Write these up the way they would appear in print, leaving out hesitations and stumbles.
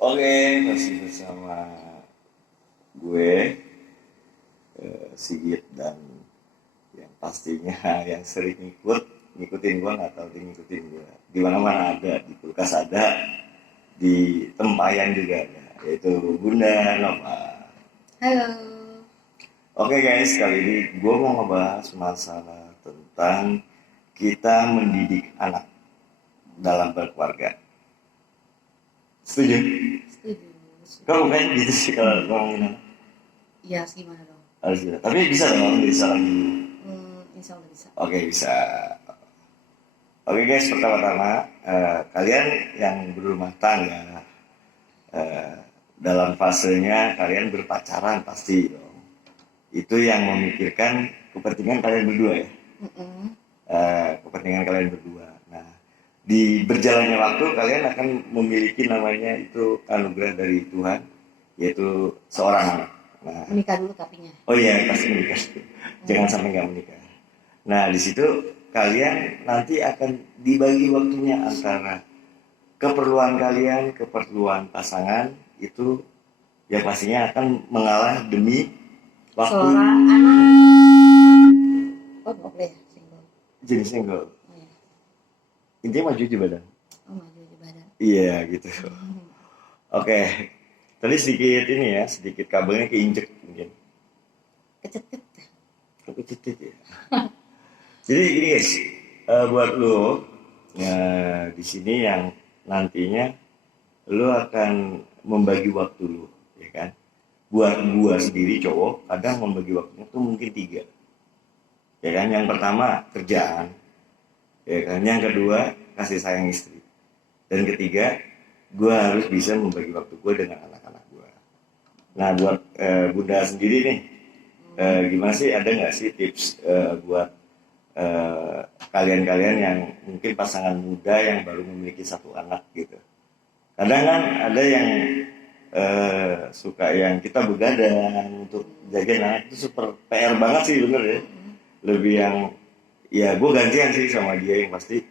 Oke, masih bersama gue, Sigit, dan yang pastinya yang sering ngikutin gue, nggak tahu dia ngikutin gue. Di mana-mana ada, di kulkas ada, di tempayan juga ada, yaitu Bunda Nova. Halo. Oke guys, kali ini gue mau ngebahas masalah tentang kita mendidik anak dalam berkeluarga. Setuju? Setuju. Kamu kan gitu sih kalau ngomongin anak. Iya, gimana dong? Harus bisa. Tapi bisa dong dari salah dulu. Insya Allah bisa. Oke, bisa. Oke guys, pertama-tama kalian yang berumah tangga, eh, dalam fasenya kalian berpacaran pasti dong. Itu yang memikirkan kepentingan kalian berdua ya. Mm-mm. Kepentingan kalian berdua. Nah, di berjalannya waktu kalian akan memiliki namanya itu anugerah dari Tuhan, yaitu seorang anak. Nah, Menikah dulu tapinya. oh iya pasti menikah. Jangan sampai nggak menikah. Nah, di situ kalian nanti akan dibagi waktunya antara keperluan kalian, keperluan pasangan itu ya pastinya akan mengalah demi waktu Seorang anak. Oh, nggak boleh ya, single. jenis single. Oh ya. Intinya maju di badan. Oh, maju di badan. Iya gitu. Hmm. Oke. Tadi sedikit ini ya, sedikit kabelnya keinjek mungkin. Kecet-kecet. Tapi titit ya. Jadi gini guys, buat lo ya, di sini yang nantinya lo akan membagi waktu lo, ya kan? Buat gua sendiri cowok, kadang membagi waktunya tuh mungkin tiga, ya kan? Yang pertama kerjaan, ya kan? Yang kedua kasih sayang istri, dan ketiga gua harus bisa membagi waktu gua dengan anak-anak gua. Nah buat Bunda sendiri nih, gimana sih? Ada nggak sih tips buat kalian-kalian yang mungkin pasangan muda yang baru memiliki satu anak gitu? Kadang kan ada yang suka yang kita begadang untuk jaga anak itu super PR banget sih bener ya. Lebih yang ya gue gantian sih sama dia yang pasti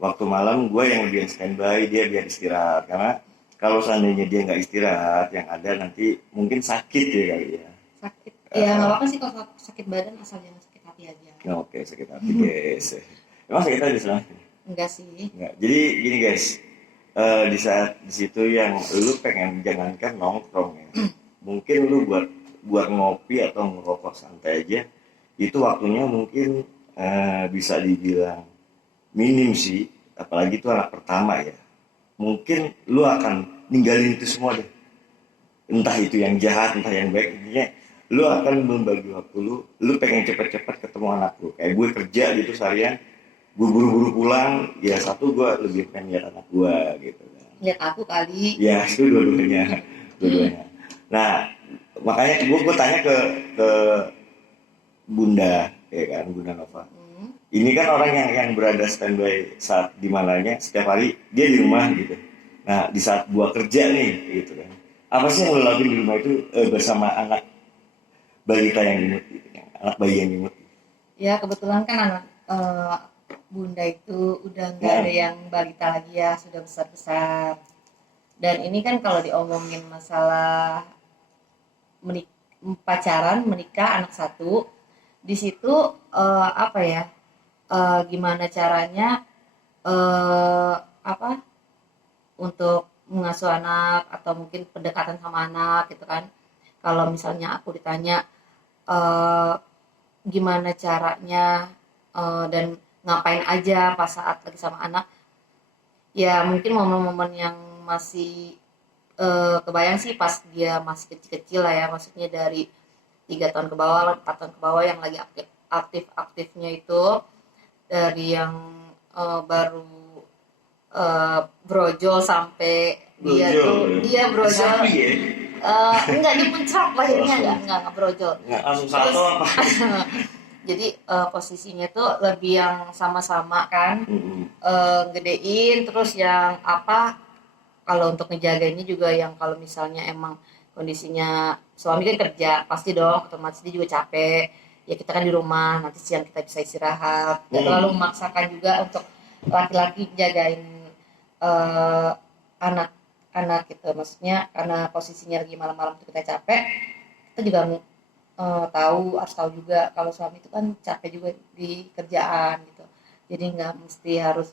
waktu malam gue yang lebih standby dia biar istirahat karena kalau seandainya dia nggak istirahat yang ada nanti mungkin sakit ya kali ya. Sakit. Ya, nggak apa-apa sih kalau sakit badan asal jangan sakit hati aja. Oke sakit hati guys. Emang sakit hati selama ini? Enggak sih. Nggak. Jadi gini guys, di saat di situ yang lu pengen jangankan nongkrong ya, mungkin lu buat ngopi atau ngerokok santai aja, itu waktunya mungkin bisa dibilang minim sih, apalagi itu anak pertama ya. Mungkin lu akan ninggalin itu semua deh, entah itu yang jahat, entah yang baik, intinya lu akan membagi waktu lu pengen cepet-cepet ketemu anak lu. Kayak gue kerja gitu seharian, gue buru-buru pulang, ya satu gue lebih pengen lihat anak gue gitu kan. Lihat aku kali. Ya itu dua-duanya. Nah makanya gue tanya ke Bunda, ya kan Bunda Nova. Hmm. Ini kan orang yang berada standby saat dimananya setiap hari dia di rumah gitu. Nah di saat gua kerja nih gitu kan. Apa sih yang lo lakuin di rumah itu bersama anak balita yang imut gitu, kan? Anak bayi yang imut. Ya, kebetulan kan anak bunda itu udah nggak Nah, ada yang balita lagi ya, sudah besar-besar. Dan ini kan kalau diomongin masalah menik pacaran, menikah, anak satu, di situ apa ya? Gimana caranya apa untuk mengasuh anak atau mungkin pendekatan sama anak gitu kan? Kalau misalnya aku ditanya eh, gimana caranya dan ngapain aja pas saat lagi sama anak, ya mungkin momen-momen yang masih kebayang sih pas dia masih kecil-kecil lah ya, maksudnya dari 3 tahun ke bawah, 4 tahun ke bawah yang lagi aktif-aktifnya itu, dari yang baru brojol sampai dia brojol. tuh dia brojol. Sapi ya? Enggak, dia muncrat lahirnya, enggak brojol. Nggak langsung Terus salto apa? jadi posisinya tuh lebih yang sama-sama kan, Mm-mm. gedein, terus yang apa, kalau untuk ngejagainnya juga yang kalau misalnya emang kondisinya suami kan kerja pasti dong otomatis dia juga capek, ya kita kan di rumah nanti siang kita bisa istirahat, gak terlalu Hmm. memaksakan juga untuk laki-laki jagain anak anak gitu, maksudnya karena posisinya lagi malam-malam itu kita capek, kita juga harus tahu juga kalau suami itu kan capek juga di kerjaan gitu, jadi nggak mesti harus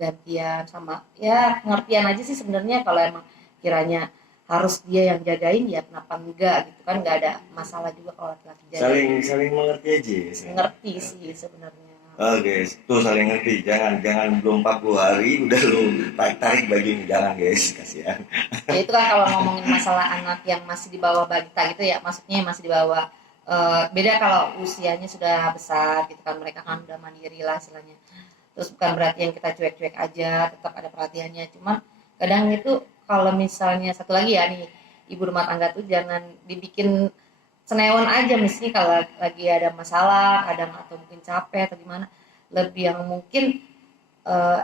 gantian sama ya, pengertian aja sih sebenarnya. Kalau emang kiranya harus dia yang jagain ya kenapa enggak gitu kan, nggak ada masalah juga kalau laki-laki jagain. saling saling mengerti aja ya, Ngerti sih sebenarnya. guys, tuh saling ngerti. Jangan belum 40 hari udah lu tarik bagi, jangan guys, kasihan. Ya itu kan kalau ngomongin masalah anak yang masih di bawah balita gitu ya, maksudnya yang masih di bawah beda kalau usianya sudah besar gitu kan, mereka kan udah mandiri lah istilahnya. Terus bukan berarti yang kita cuek-cuek aja, tetap ada perhatiannya. Cuman kadang itu kalau misalnya satu lagi ya nih, ibu rumah tangga tuh jangan dibikin senewan aja, misalnya kalau lagi ada masalah kadang atau mungkin capek atau gimana, lebih yang mungkin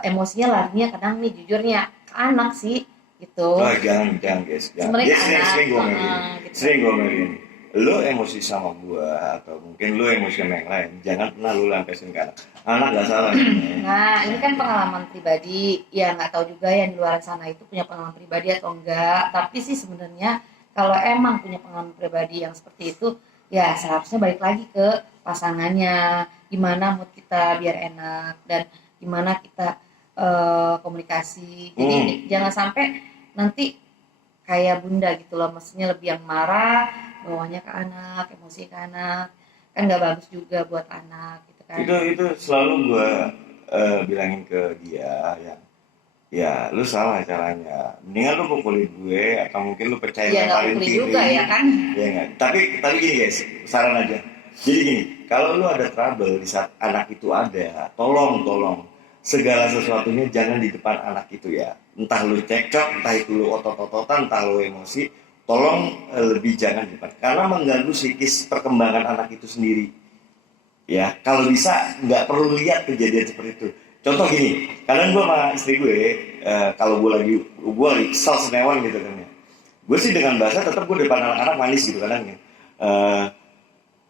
emosinya larinya kadang nih jujurnya ke anak sih gitu. Oh, jangan guys, jangan. Sebenarnya Dia ke sering anak, sering gomelin, gitu. sering gomelin. Lu emosi sama gua atau mungkin lu emosi sama yang lain, jangan pernah lu lampiasin ke anak. Anak gak salah. Nah ini kan pengalaman pribadi ya, nggak tahu juga yang di luar sana itu punya pengalaman pribadi atau enggak, tapi sih sebenarnya kalau emang punya pengalaman pribadi yang seperti itu ya seharusnya balik lagi ke pasangannya, gimana mood kita biar enak dan gimana kita komunikasi. Jadi jangan sampai nanti kayak bunda gitu loh, maksudnya lebih yang marah bawahnya ke anak, emosi ke anak, kan nggak bagus juga buat anak gitu kan. Itu selalu gua bilangin ke dia ya lu salah caranya. Mendingan lu pukulin gue atau mungkin lu percaya Iya yang nggak paling pukuli kiri. juga ya kan. Ya enggak. Tapi gini guys, saran aja. Jadi gini, kalau lu ada trouble di saat anak itu ada, tolong segala sesuatunya jangan di depan anak itu ya. Entah lu cekcok, entah itu lu otot-ototan, entah lu emosi, tolong lebih jangan di depan. Karena mengganggu psikis perkembangan anak itu sendiri. Ya, kalau bisa nggak perlu lihat kejadian seperti itu. Contoh gini, kadang gue sama istri gue, kalau gue lagi kesel senewan gitu kan ya. Gue sih dengan bahasa tetap gue depan anak-anak manis gitu kadang ya.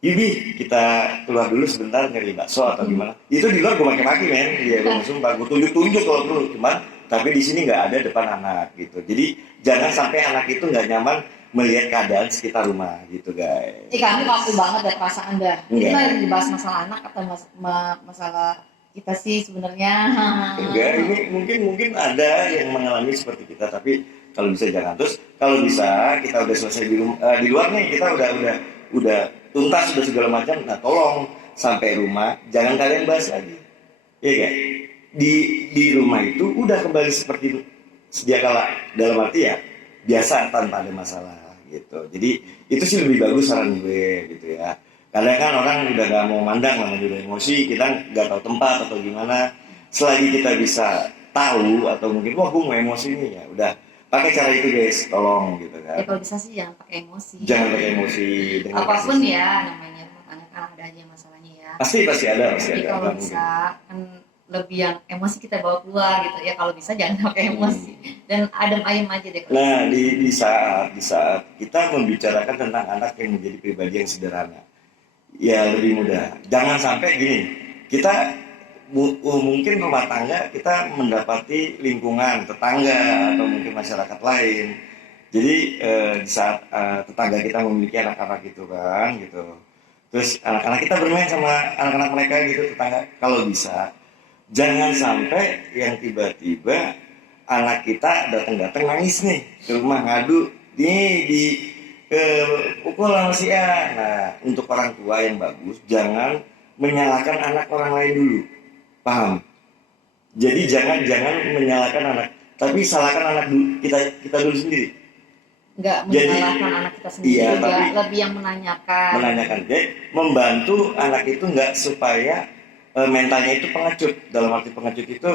Yubi, kita keluar dulu sebentar nyari bakso atau gimana. Itu di luar gue maki-maki men, iya gue sumpah, gue tunjuk-tunjuk kalau perlu. Cuman, tapi di sini nggak ada depan anak gitu. Jadi jangan sampai anak itu nggak nyaman melihat keadaan sekitar rumah gitu guys. Kamu kaku banget ada perasaan dah. Ini Enggak. lagi dibahas masalah anak atau masalah kita sih sebenarnya. Enggak, ini mungkin ada yang mengalami seperti kita, tapi kalau bisa jangan. Terus kalau bisa kita udah selesai di luar nih, kita udah tuntas sudah segala macam. Nah tolong sampai rumah jangan kalian bahas lagi, iya kan? Di rumah itu udah kembali seperti itu sedia kala, dalam arti ya biasa tanpa ada masalah gitu. Jadi itu sih lebih bagus saran gue gitu ya. Kadang kan orang udah gak mau mandang namanya udah emosi, kita gak tahu tempat atau gimana. Selagi kita bisa tahu atau mungkin wah gue mau emosi nih, ya udah pakai cara itu guys, tolong gitu kan. Ya kalau bisa sih jangan pakai emosi. Jangan pakai emosi. Apapun ya namanya rumah tangga kan ada aja masalahnya ya. Pasti ada. Tapi kalau bisa kan lebih yang emosi kita bawa keluar gitu ya, kalau bisa jangan pakai emosi dan adem ayem aja deh. Nah di saat kita membicarakan tentang anak yang menjadi pribadi yang sederhana, ya lebih mudah. Jangan sampai gini, kita mungkin rumah tangga kita mendapati lingkungan tetangga atau mungkin masyarakat lain. Jadi di saat tetangga kita memiliki anak-anak gitu kan gitu, terus anak-anak kita bermain sama anak-anak mereka gitu tetangga, kalau bisa jangan sampai yang tiba-tiba anak kita datang nangis nih ke rumah ngadu nih di pukul sama si A. Nah, untuk orang tua yang bagus jangan menyalahkan anak orang lain dulu, paham? Jadi jangan menyalahkan anak, tapi salahkan anak kita dulu sendiri. Nggak menyalahkan anak kita sendiri, iya, juga tapi lebih yang menanyakan. Jadi membantu anak itu nggak supaya mentalnya itu pengecut. Dalam arti pengecut itu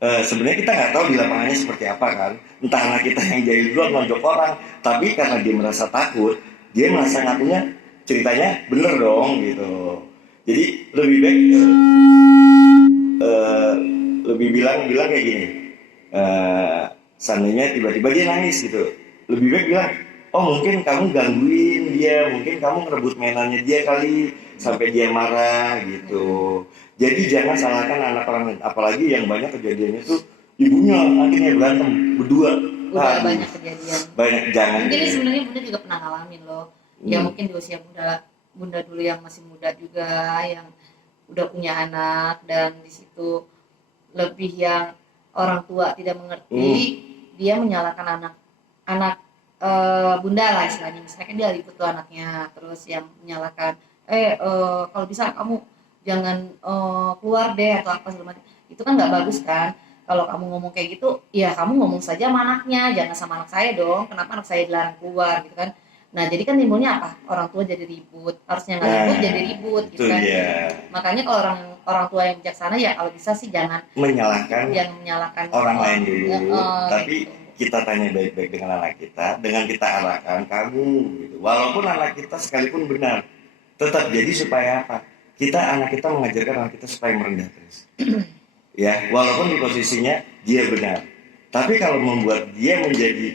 sebenarnya kita nggak tahu di lapangannya seperti apa kan, entah anak kita yang jadi duluan nonjok orang, tapi karena dia merasa takut, dia merasa ngakunya ceritanya bener dong gitu. Jadi lebih baik lebih bilang kayak gini, seandainya tiba-tiba dia nangis gitu, lebih baik bilang, oh mungkin kamu gangguin dia, mungkin kamu ngerebut mainannya dia kali sampai dia marah gitu. Jadi jangan salahkan anak orang lain, apalagi yang banyak kejadiannya tuh ibunya akhirnya berantem berdua udah Aduh, banyak kejadian. banyak jangan Mungkin ini deh. sebenarnya bunda juga pernah ngalamin loh. Ya Hmm. mungkin di usia bunda dulu yang masih muda juga, yang udah punya anak, dan di situ lebih yang orang tua tidak mengerti, dia menyalahkan anak bunda lah istilahnya, misalnya kan dia ribut tuh anaknya, terus yang menyalahkan kalau bisa kamu jangan keluar deh atau apa segala macam. Itu kan nggak bagus kan. Kalau kamu ngomong kayak gitu, ya kamu ngomong saja sama anaknya, jangan sama anak saya dong, kenapa anak saya dilarang keluar gitu kan. Nah jadi kan timbulnya apa, orang tua jadi ribut, harusnya nggak ribut jadi ribut Itu gitu kan. dia, Makanya kalau orang tua yang bijaksana ya kalau bisa sih jangan menyalahkan orang lain dulu, tapi gitu. kita tanya baik-baik dengan anak kita, dengan kita arahkan kamu gitu. Walaupun anak kita sekalipun benar, tetap jadi supaya apa? Anak kita mengajarkan anak kita supaya merendah terus. Ya, walaupun di posisinya dia benar. Tapi kalau membuat dia menjadi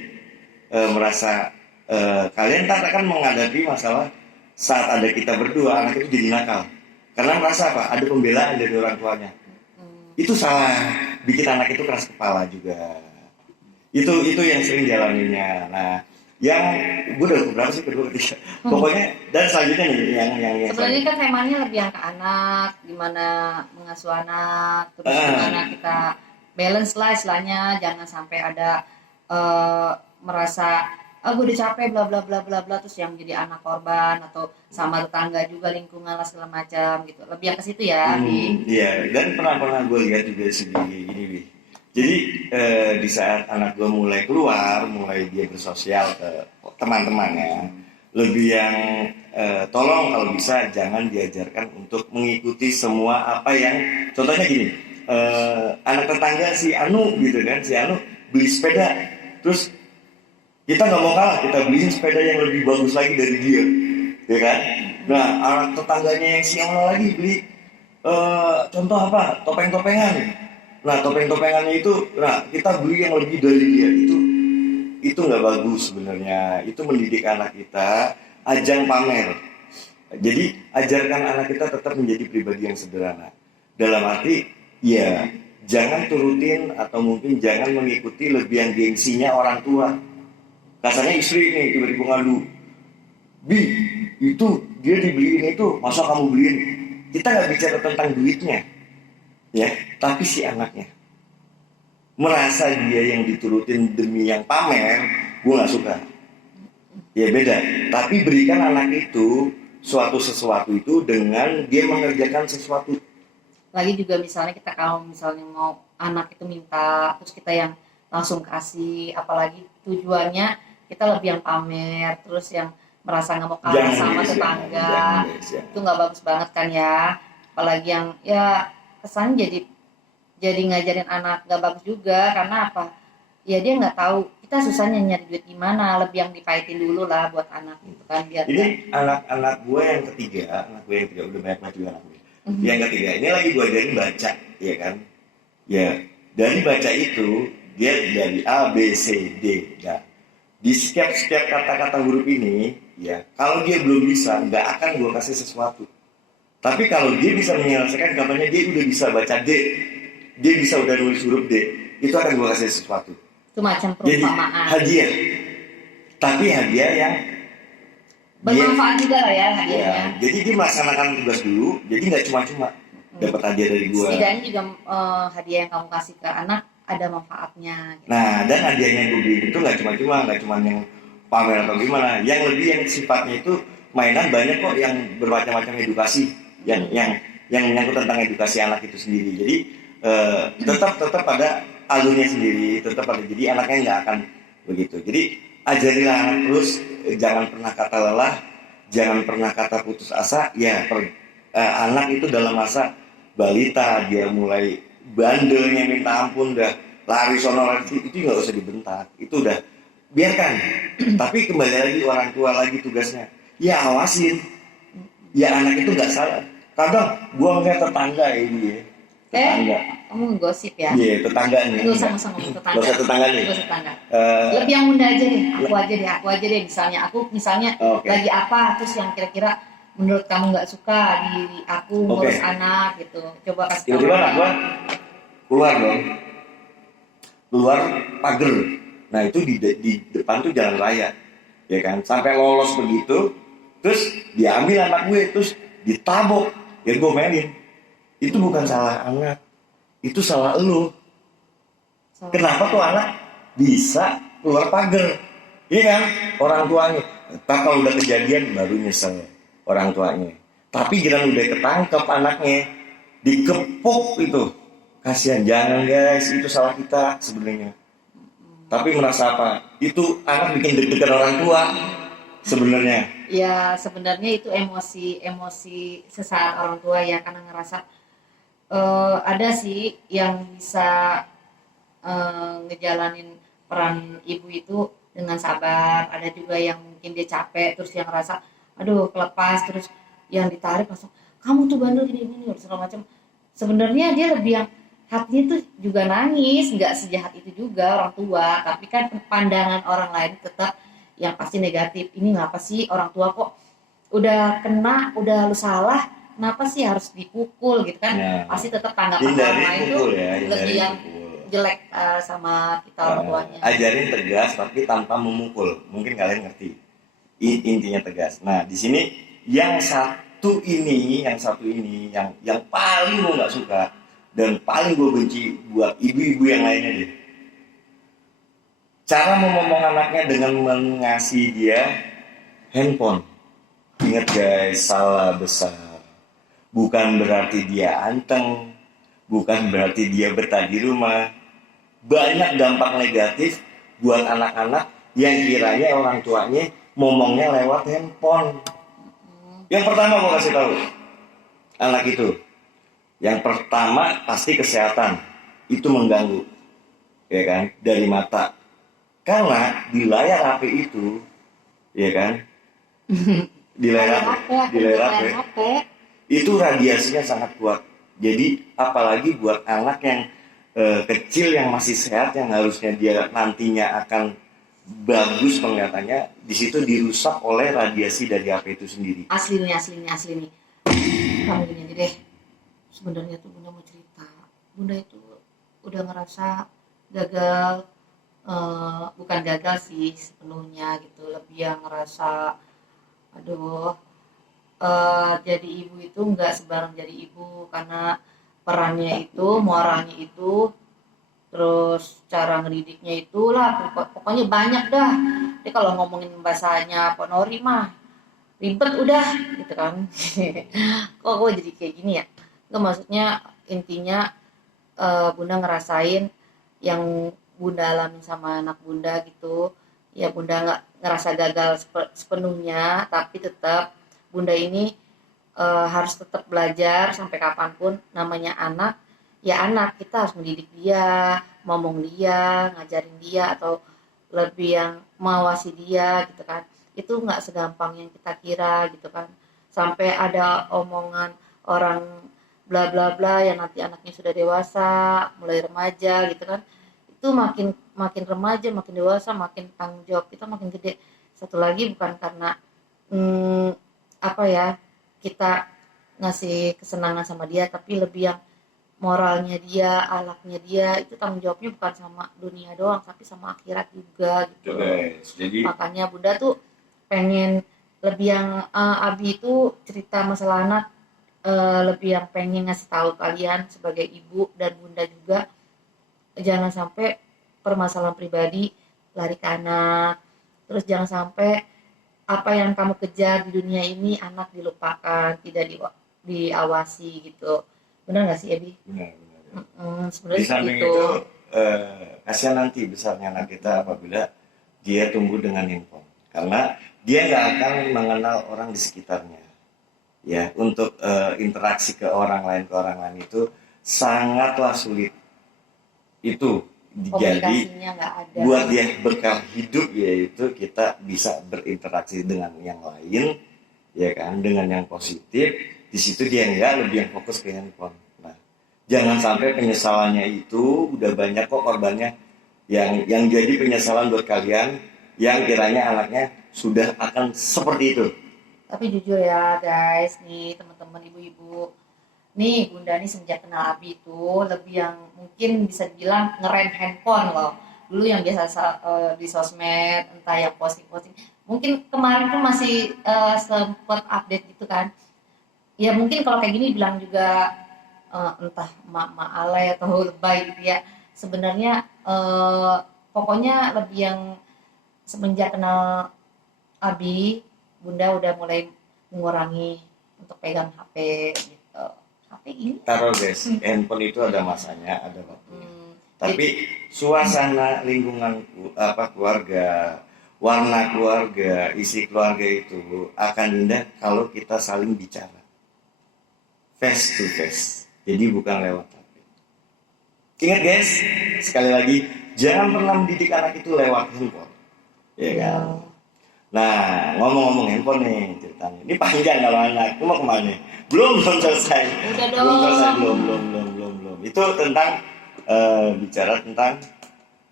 merasa kalian tak akan menghadapi masalah saat ada kita berdua, anak itu jadi nakal. Karena merasa apa? Ada pembelaan dari orang tuanya. Itu salah, bikin anak itu keras kepala juga. Itu yang sering dialaminya. Nah, yang gue udah berapa sih, kedua ketiga. Pokoknya dan selanjutnya nih yang sebenarnya kan temanya lebih yang ke anak, gimana mengasuh anak, terus gimana kita balance lah istilahnya, jangan sampai ada merasa gue udah capek bla bla bla bla bla, terus yang jadi anak korban atau sama tetangga juga, lingkungan lah segala macam gitu. Lebih yang ke situ ya. Iya, dan pernah gue lihat juga segi ini nih. Jadi di saat anak gue mulai keluar, mulai dia bersosial ke teman-temannya, lebih yang tolong kalau bisa jangan diajarkan untuk mengikuti semua apa yang, contohnya gini, anak tetangga si Anu gitu kan, si Anu beli sepeda, terus kita nggak mau kalah, kita beliin sepeda yang lebih bagus lagi dari dia, ya kan? Nah, anak tetangganya yang si Anu lagi beli contoh apa, topeng-topengan. Nah, topeng-topengannya itu, nah kita beli yang lebih dari dia. Itu nggak bagus sebenarnya. Itu mendidik anak kita ajang pamer. Jadi ajarkan anak kita tetap menjadi pribadi yang sederhana. Dalam arti, ya jangan turutin atau mungkin jangan mengikuti lebihan gengsinya orang tua. Kasarnya istri nih tiba-tiba ngadu, Bi, itu dia dibeliin itu, masa kamu beliin? Kita nggak bicara tentang duitnya, ya, tapi si anaknya merasa dia yang diturutin demi yang pamer, gue nggak suka. Ya beda. Tapi berikan anak itu sesuatu itu dengan dia mengerjakan sesuatu. Lagi juga misalnya kita kalau misalnya mau anak itu minta, terus kita yang langsung kasih, apalagi tujuannya kita lebih yang pamer, terus yang merasa nggak mau kalah sama tetangga, itu nggak bagus banget kan ya. Apalagi yang ya kesan jadi ngajarin anak nggak bagus juga, karena apa ya, dia nggak tahu kita susahnya nyari duit gimana, lebih yang dipahitin dulu lah buat anak gitu kan, biar ini anak gue yang ketiga udah banyak banget juga anak gue. Yang ketiga ini lagi gue ajarin baca, ya kan, ya dari baca itu dia dari A B C D. Nah, di setiap kata-kata huruf ini, ya kalau dia belum bisa nggak akan gue kasih sesuatu. Tapi kalau dia bisa menyelesaikan, contohnya dia udah bisa baca D, dia bisa udah nulis huruf D, itu akan gue kasih sesuatu. itu macam perumpamaan. Jadi hadiah, tapi hadiah yang bermanfaat juga lah ya hadiahnya. Ya, jadi dia melaksanakan tugas dulu, jadi nggak cuma-cuma dapat hadiah dari gue. Setidaknya juga hadiah yang kamu kasih ke anak ada manfaatnya. Gitu. Nah, dan hadiahnya gue beli itu nggak cuma yang pamer atau gimana, yang lebih yang sifatnya itu mainan, banyak kok yang bermacam-macam edukasi, yang menyangkut tentang edukasi anak itu sendiri. Jadi tetap pada alurnya sendiri, tetap ada, jadi anaknya nggak akan begitu. Jadi ajarilah anak terus, jangan pernah kata lelah, jangan pernah kata putus asa. Ya, anak itu dalam masa balita, dia mulai bandelnya minta ampun, dah lari sono itu nggak usah dibentak, itu udah biarkan. Tapi kembali lagi orang tua lagi tugasnya, ya awasin, ya anak itu nggak salah. Kadang gua ngeliat tetangga ini ya. Tetangga. Kamu gosip ya? Iya, tetangganya. Gak usah ngomong tetangga. Gak usah tetangga nih. Lebih yang muda aja deh. Aku aja deh. Misalnya lagi apa, terus yang kira-kira menurut kamu nggak suka di aku ngurus anak gitu. Coba kasih tahu. Tiba-tiba anak gua keluar pagar. Nah itu di depan tuh jalan raya, ya kan, sampai lolos begitu, terus diambil anak gue, terus ditabok, ya gue mainin. Itu bukan salah anak, itu salah elu. Salah. Kenapa tuh anak bisa keluar pagar? Iya kan? Orang tuanya. Tak kalau udah kejadian baru nyesel orang tuanya. Tapi jangan udah ketangkep anaknya, dikepuk itu. Kasihan, jangan guys, itu salah kita sebenarnya. Tapi merasa apa? Itu anak bikin deg-degan orang tua sebenarnya. Ya sebenarnya itu emosi sesaat orang tua ya, karena ngerasa ada sih yang bisa ngejalanin peran ibu itu dengan sabar, ada juga yang mungkin dia capek terus yang ngerasa aduh kelepas, terus yang ditarik langsung kamu tuh bandel gini segala macam. Sebenarnya dia lebih yang hatinya tuh juga nangis, nggak sejahat itu juga orang tua, tapi kan pandangan orang lain tetap yang pasti negatif. Ini ngapa sih orang tua kok udah kena, udah lu salah, kenapa sih harus dipukul gitu kan? Ya. Pasti tetap tanggapan orang Hindari lain tuh pukul ya, lebih hindari yang pukul. jelek sama kita orang tuanya. Ajarin tegas tapi tanpa memukul. Mungkin kalian ngerti. Intinya tegas. Nah, di sini yang satu ini yang paling gue nggak suka dan paling gue benci buat ibu-ibu yang lainnya deh. Cara ngomong anaknya dengan mengasih dia handphone. Ingat guys, salah besar. Bukan berarti dia anteng, bukan berarti dia betah di rumah. Banyak dampak negatif buat anak-anak yang kiranya orang tuanya ngomongnya lewat handphone. Yang pertama gue kasih tahu anak itu, yang pertama pasti kesehatan, itu mengganggu, ya kan, dari mata. Karena di layar HP itu, ya kan, di layar HP itu radiasinya sangat kuat. Jadi apalagi buat anak yang kecil yang masih sehat, yang harusnya dia nantinya akan bagus penglihatannya, di situ dirusak oleh radiasi dari HP itu sendiri. Asli nih. Kamu gini aja deh. Sebenarnya tuh Bunda mau cerita. Bunda itu udah ngerasa gagal, bukan gagal sih sepenuhnya gitu. Lebih yang ngerasa, aduh, jadi ibu itu nggak sebarang jadi ibu, karena perannya itu, moralnya itu, terus cara ngedidiknya itulah, pokoknya banyak dah. Jadi kalau ngomongin bahasanya Ponori mah ribet udah gitu kan. Kok gue jadi kayak gini ya? Nggak, maksudnya intinya Bunda ngerasain yang Bunda alamin sama anak Bunda gitu. Ya Bunda nggak ngerasa gagal sepenuhnya, tapi tetap Bunda ini harus tetap belajar sampai kapanpun. Namanya anak, ya anak, kita harus mendidik dia, ngomong dia, ngajarin dia, atau lebih yang mengawasi dia gitu kan. Itu nggak segampang yang kita kira gitu kan. Sampai ada omongan orang bla bla bla yang nanti anaknya sudah dewasa, mulai remaja gitu kan. Itu makin remaja, makin dewasa, makin tanggung jawab kita makin gede. Satu lagi, bukan karena apa ya, kita ngasih kesenangan sama dia, tapi lebih yang moralnya dia, akhlaknya dia, itu tanggung jawabnya bukan sama dunia doang, tapi sama akhirat juga gitu. Jadi makanya Bunda tuh pengen lebih yang Abi itu cerita masalah anak, lebih yang pengen ngasih tahu kalian sebagai ibu dan Bunda juga, jangan sampai permasalahan pribadi lari ke anak. Terus jangan sampai apa yang kamu kejar di dunia ini anak dilupakan, tidak diawasi gitu. Benar nggak sih, Ebi? benar. Sebenarnya Di samping gitu. itu, kasihan nanti besarnya anak kita apabila dia tumbuh dengan handphone, karena dia nggak akan mengenal orang di sekitarnya. Ya, untuk interaksi ke orang lain itu sangatlah sulit. Itu jadi Komunikasinya nggak ada. buat dia bekal hidup, yaitu kita bisa berinteraksi dengan yang lain, ya kan, dengan yang positif. Di situ dia enggak lebih yang fokus ke handphone. Nah, jangan sampai penyesalannya itu, udah banyak kok korbannya yang jadi penyesalan buat kalian yang kiranya anaknya sudah akan seperti itu. Tapi jujur ya guys, nih teman-teman ibu-ibu, nih Bunda nih semenjak kenal Abi itu lebih yang mungkin bisa dibilang ngerem handphone loh. dulu yang biasa di sosmed, entah yang posting-posting. Mungkin kemarin tuh masih sempet update gitu kan. Ya mungkin kalau kayak gini bilang juga entah mak-mak alay atau lebay gitu ya. Sebenarnya pokoknya lebih yang semenjak kenal Abi, Bunda udah mulai mengurangi untuk pegang HP gitu. HP ini. Taruh guys, handphone itu ada masanya, ada waktunya. Hmm, Tapi suasana lingkungan keluarga, warna keluarga, isi keluarga itu akan indah kalau kita saling bicara face to face. Jadi bukan lewat HP. Ingat guys, sekali lagi jangan pernah mendidik anak itu lewat handphone. Ya kan? Nah, ngomong-ngomong handphone nih ceritanya. Ini panjang kalau anak. Lu mau kemana? Belum selesai. Udah Belum selesai, dong. belum. Itu tentang bicara tentang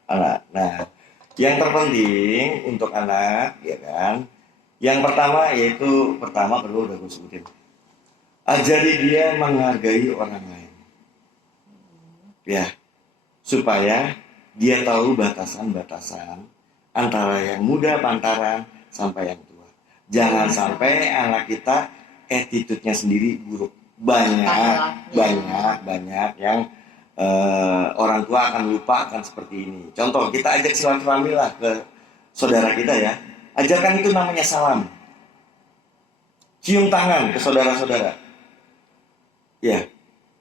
anak. Nah, yang terpenting untuk anak, ya kan? Yang pertama yaitu kedua udah gue sebutin. Ajari dia menghargai orang lain. Ya, supaya dia tahu batasan-batasan antara yang muda pantaran sampai yang tua. Jangan sampai anak kita attitude-nya sendiri buruk. Banyak yang orang tua akan lupa akan seperti ini. Contoh, kita ajak silaturahmi lah ke saudara kita ya. Ajarkan itu namanya salam. Cium tangan ke saudara-saudara. Ya,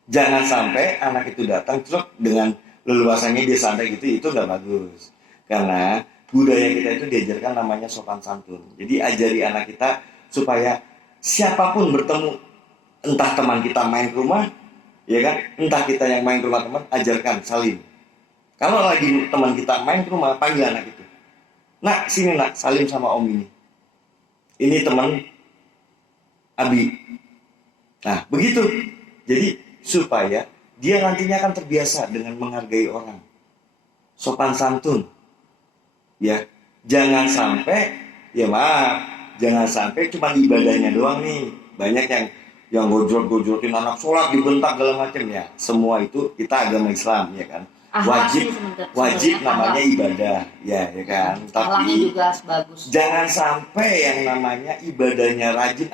jangan sampai anak itu datang terus dengan leluasannya dia santai gitu, itu nggak bagus. Karena budaya kita itu diajarkan namanya sopan santun. Jadi ajari anak kita supaya siapapun bertemu, entah teman kita main ke rumah, ya kan, entah kita yang main ke rumah teman, ajarkan salim. Kalau lagi teman kita main ke rumah, panggil anak itu. Nak, sini nak, salim sama om ini. Ini teman Abi. Nah, begitu. Jadi supaya dia nantinya akan terbiasa dengan menghargai orang. Sopan santun. Ya, jangan sampai, ya maaf, jangan sampai cuma ibadahnya doang nih. Banyak yang gojol-gojolin anak sholat, dibentak segala macam ya. Semua itu kita agama Islam ya kan. Wajib namanya ibadah ya kan. Tapi Tapi juga bagus. jangan sampai yang namanya ibadahnya rajin